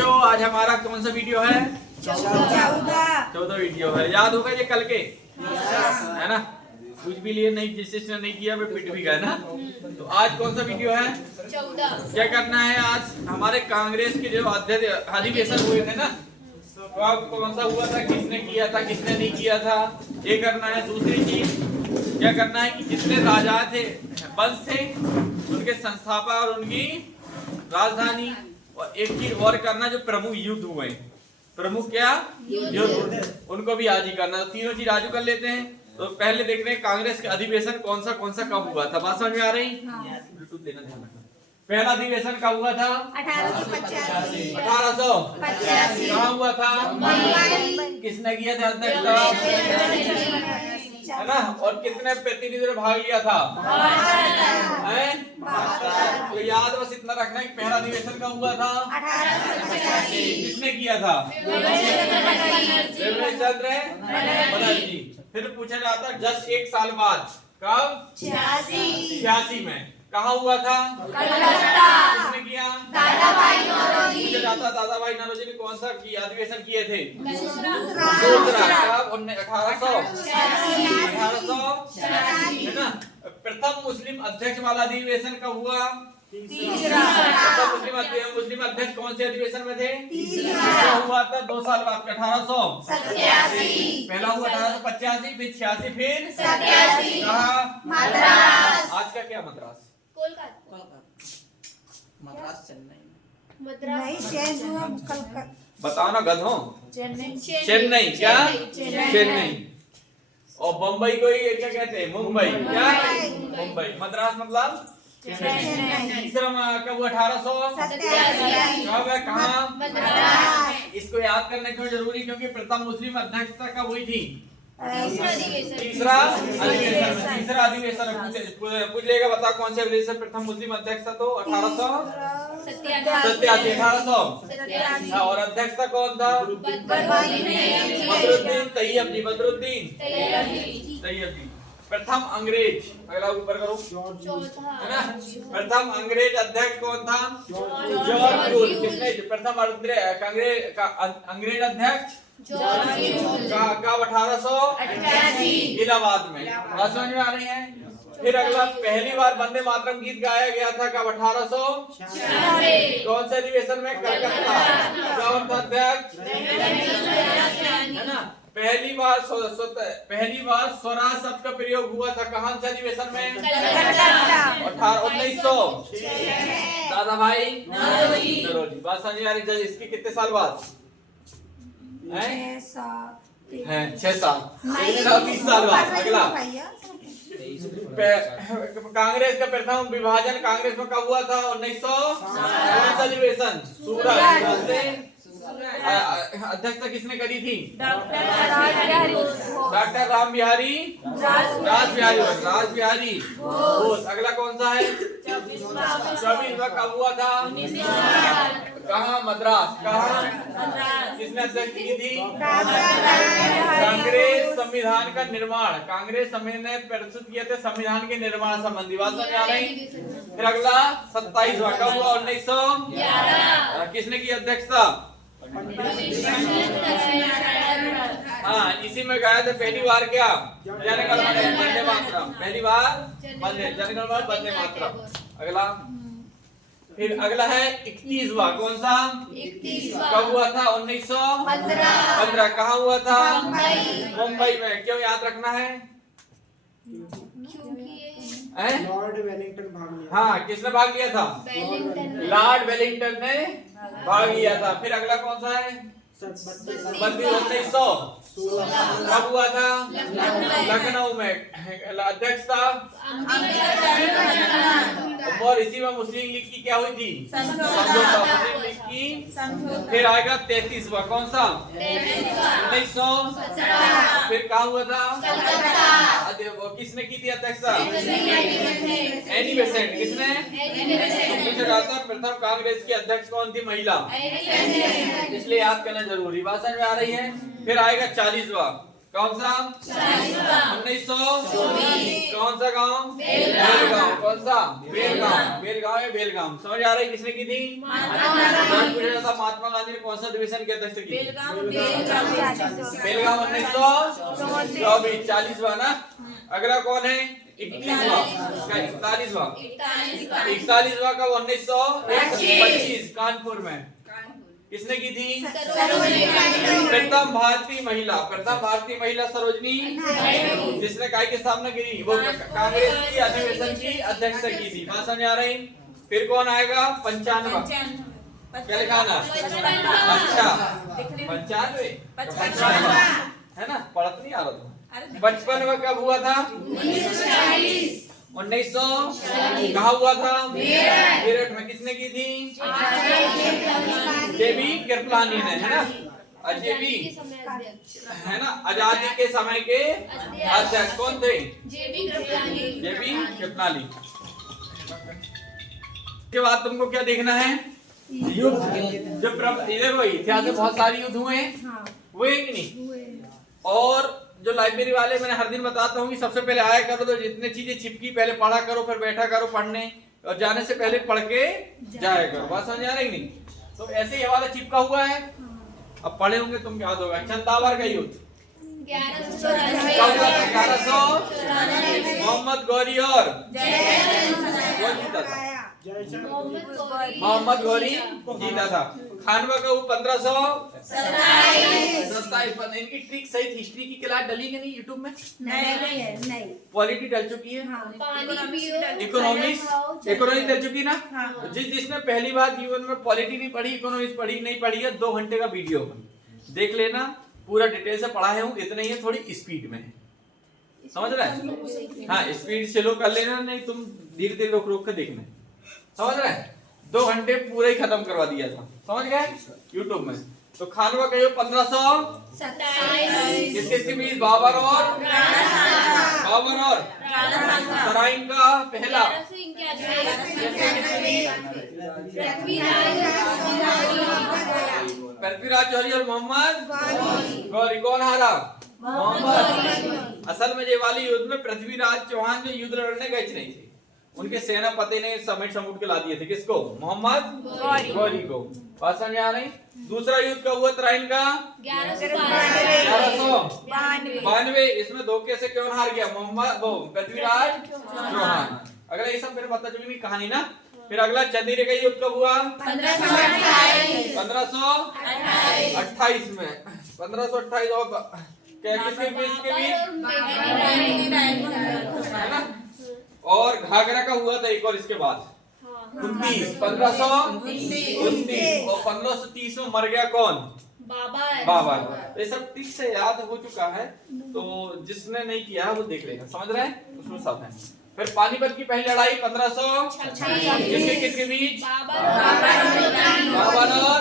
बच्चों, आज हमारा कौन सा वीडियो है? 14 वीडियो है। याद होगा ये कल के, है ना? कुछ भी लिए नहीं, जिसने नहीं किया वे पिट भी गए ना। तो आज कौन सा वीडियो है? 14। क्या करना है आज? हमारे कांग्रेस के जो अध्यक्ष अधिवेशन हुए थे ना, तो अब कौन सा हुआ था, किसने किया था, किसने नहीं किया था, ये करना है। दूसरी चीज क्या करना है कि जितने राजा थे, वंश थे, उनके संस्थापक और उनकी राजधानी, और एक चीज और करना, जो प्रमुख युद्ध हुए, प्रमुख क्या युद्ध, उनको भी आज ही करना। तो तीनों चीज आज कर लेते हैं। तो पहले देख रहे हैं कांग्रेस का अधिवेशन कौन सा कब हुआ था। बात समझ में आ रही? ब्लूटूथ लेना ध्यान रखना। पहला अधिवेशन कब हुआ था? 1885। कहाँ हुआ था? किसने किया था अध्यक्षता, है ना? और कितने प्रतिनिधियों ने भाग लिया था? तो याद बस इतना रखना कि पहला अधिवेशन कब हुआ था? 1885। किसने किया था? चंद्र बनर्जी। फिर पूछा जाता है जस्ट एक साल बाद, कब? 86 में। कहाँ हुआ था? किसने किया? पूछा जाता दादा भाई नौरोजी ने कौन सा अधिवेशन किए थे? दूसरा। कब? 1800, है ना? प्रथम मुस्लिम अध्यक्ष वाला अधिवेशन कब हुआ? तीसरा। मुस्लिम अध्यक्ष कौन से अधिवेशन में थे? तीसरा हुआ था 2 साल बाद, 1887। पहला हुआ 1885, फिर 86, फिर 87। कहाँ? मद्रास। आज का क्या मद्रास? कोलकाता। मद्रास चेन्नई। बताओ ना गधों। चेन्नई। क्या? चेन्नई। और बम्बई को ये क्या कहते हैं? मुंबई। क्या? मुंबई। मद्रास मतलब तीसरा कब हुआ? 1887। कब है? कहाँ? इसको याद करने क्यों जरूरी? क्योंकि प्रथम मुस्लिम अध्यक्षता कब हुई थी? तीसरा अधिवेशन। पूछ लेगा, बता कौन से अधिवेशन प्रथम मुस्लिम अध्यक्ष था? तो 1887। और अध्यक्ष था कौन था? बदरुद्दीन तैयब जी। प्रथम अंग्रेज, अगला ऊपर करो, है ना? प्रथम अंग्रेज अध्यक्ष कौन था? George rule. किसने प्रथम अंग्रेज अध्यक्ष? कब? 1888 इलाहाबाद में। बात समझ में आ रही है? फिर अगला, पहली बार वंदे मातरम गीत गाया गया था कब? 1800। कौन से अधिवेशन में? कलकत्ता। कौन था अध्यक्ष? है ना? पहली बार स्वराज शब्द का प्रयोग हुआ था कहाँ से अधिवेशन में? 1900। दादा भाई नौरोजी। बात समझ आ रही? इसके कितने साल बाद है? 6 साल। 20 साल बाद। अगला, कांग्रेस का प्रथम विभाजन कांग्रेस में कब हुआ था? 1900। अधिवेशन सूरत। अध्यक्षता किसने करी थी? डॉक्टर रासबिहारी बोस। अगला कौन सा है? 24वां कब हुआ था? कहाँ? मद्रास। कहाँ? किसने अध्यक्ष की थी? कांग्रेस संविधान का निर्माण, कांग्रेस ने प्रस्तुत किए थे संविधान के निर्माण संबंधी। बात समझ आ रही? फिर अगला 27वां कब हुआ? 1911। किसने की अध्यक्षता? हाँ, इसी में गाया था पहली बार क्या? जनगण मन वंदे मातरम। पहली बार जनगण मन वंदे मातरम। अगला, फिर अगला है 31वां। कौन सा? 31वां कब हुआ था? 1915। कहाँ हुआ था? मुंबई में। क्यों याद रखना है? लॉर्ड वेलिंगटन भाग लिया। हाँ, किसने भाग लिया था? लॉर्ड वेलिंगटन ने भाग लिया था। फिर अगला कौन सा है? 1900। कब हुआ था? लखनऊ में। अध्यक्ष था? और इसी में मुस्लिम लीग की क्या हुई थी? समझौता। मुस्लिम लीग की। फिर आएगा 33वां। कौन सा? 1900। फिर कहाँ हुआ था? किसने की थी अध्यक्षता? Annie Besant. किसने? पूछा जाता है प्रथम कांग्रेस की अध्यक्ष कौन थी? महिला। इसलिए याद करना जरूरी। बात समझ में आ रही है? फिर आएगा 40वां। कौन सा? 1924। कौन सा गांव? बेलगांव। कौन सा? बेलगांव। बेलगांव है बेलगाम। समझ आ रही है किसने की थी? महात्मा गांधी ने कौन सा अधिवेशन की अध्यक्षता की? बेलगाम 1924। 40वां ना। अगला कौन है? 41वां। 41वां का 1925 कानपुर में किसने की थी? प्रथम भारतीय महिला सरोजनी, जिसने काय की स्थापना की थी? वो कांग्रेस की अधिवेशन की अध्यक्षता की थी। बात समझ आ रही? फिर कौन आएगा? 95। क्या लिखा ना? अच्छा 95 है ना, पढ़त नहीं आ रहा था। 55वां कब हुआ था? 1900 कहाँ हुआ था? मेरठ में। किसने की थी? जेबी कृपलानी ने, है ना। जेबी है ना, आजादी के समय के अध्यक्ष कौन थे? जेबी कृपलानी। के बाद तुमको क्या देखना है? युद्ध। जब देखो इतिहास में बहुत सारे युद्ध हुए कि नहीं? और जो लाइब्रेरी वाले मैंने हर दिन बताता हूँ कि सबसे पहले आया करो तो जितने चीजें चिपकी पहले पढ़ा करो, फिर बैठा करो पढ़ने, और जाने से पहले पढ़ के जाया करो। बात समझ आ रही नहीं? तो ऐसे ही हवाला चिपका हुआ है, अब पढ़े होंगे तुम याद होगा। चंदावर का युद्ध 1100 मोहम्मद गौरी और मोहम्मद गौरी जीता था। खानवा का 1527। इनकी ट्रिक सही थी। हिस्ट्री की क्लास डली कि नहीं यूट्यूब में? नहीं। पॉलिटी डल चुकी है, इकोनॉमिक्स डल चुकी ना। जिसने पहली बार जीवन में पॉलिटी नहीं पढ़ी, इकोनॉमिक्स पढ़ी नहीं पढ़ी है, 2 घंटे का वीडियो देख लेना, पूरा डिटेल से पढ़ा है। इतना ही है, थोड़ी स्पीड में है, समझ रहे? हाँ स्पीड से लो कर लेना, नहीं तुम धीरे धीरे रोक रोक कर देखना, समझ रहे? 2 घंटे पूरा ही खत्म करवा दिया था, समझ गए यूट्यूब में। तो खानवा का 1527 किसके बीच? बाबर और सराइन का पहला। पृथ्वीराज चौधरी और मोहम्मद गौरी। कौन हारा? मोहम्मद। असल में ये वाली युद्ध में पृथ्वीराज चौहान जो युद्ध लड़ने गए नहीं थे, उनके सेनापति ने समेट समुट के ला दिए थे। किसको? मोहम्मद गौरी को। बात समझ आ रही? दूसरा युद्ध का हुआ तराइन का 1192। इसमें धोखे से कौन हार गया? मोहम्मद पृथ्वीराज चौहान। अगला ये सब मेरे पता चली कहानी ना। फिर अगला चंदेरी का युद्ध कब हुआ? 1528 में। 1528 और किसके बीच के बीच? और घाघरा का हुआ था एक और इसके बाद 1529 और 1530 में मर गया कौन? बाबर। ये सब ठीक से याद हो चुका है, तो जिसने नहीं किया वो देख लेगा, समझ रहे हैं? उसमें सब है। फिर पानीपत की पहली लड़ाई 1500 किसके बीच? बाबर और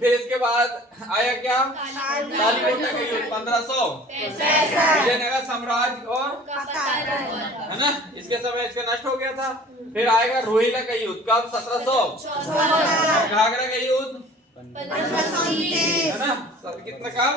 फिर इसके बाद आया क्या? तालीकोटा का युद्ध 1500 विजयनगर साम्राज्य और है ना, इसके समय इसका नष्ट हो गया था। फिर आएगा रोहिला का युद्ध कब? 1700। घाघरा का युद्ध है ना, कितना कब?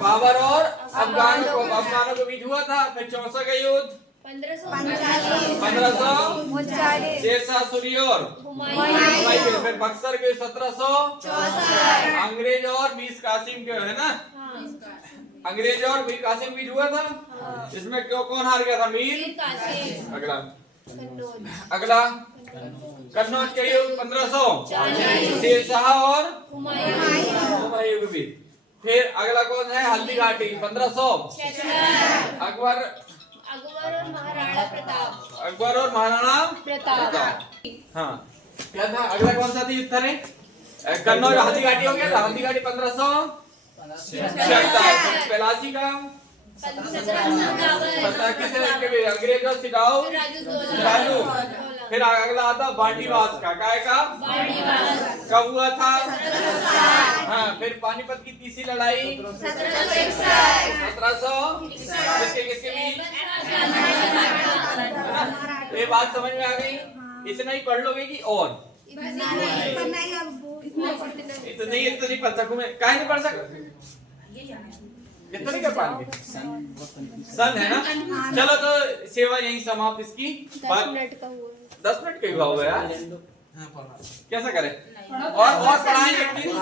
बाबर और अफगानों के बीच हुआ था। फिर 64 का युद्ध 1500 शेरशाह सूरी और हुमायूं। फिर बक्सर के 1700 अंग्रेज और मीर कासिम के, है ना, अंग्रेज और मीर कासिम बीच हुआ था। इसमें कौन हार गया था? मीर कासिम। अगला कन्नौज के युद्ध 1500 शेरशाह और हुमायूं के बीच। फिर अगला कौन है? हल्दी घाटी 1500 अकबर और महाराणा प्रताप। हाँ क्या था? अगला कौन सा युद्ध था? कन्नौज हल्दी घाटी हो गया था। हल्दी घाटी 1576। पलासी का अंग्रेज और सिडाऊ राजू। फिर अगला आता बांडीवास का, काय का? कब हुआ था? हाँ। फिर पानीपत की तीसरी लड़ाई 1700 किसके बीच? ये बात समझ में आ गई? इतना ही पढ़ लोगे कि और इतना नहीं पढ़ सकूं मैं? काहे नहीं पढ़ सकता? ये तो नहीं कर पाएंगे। सन है ना। चलो तो सेवा यही समाप्त इसकी। 10 मिनट का हुआ। 10 मिनट का ही हुआ होगा यार। कैसा करें और पढ़ाएंगे प्लीज।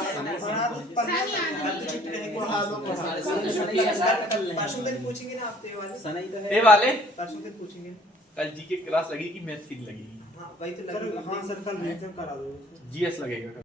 परसों दिन पूछेंगे ना आप ये वाले परसों दिन पूछेंगे। कल जी की क्लास लगेगी, मैथ्स की लगेगी। हाँ वही तो लगेगा। हाँ सर कल रिवीजन करा दो। जीएस लगेगा।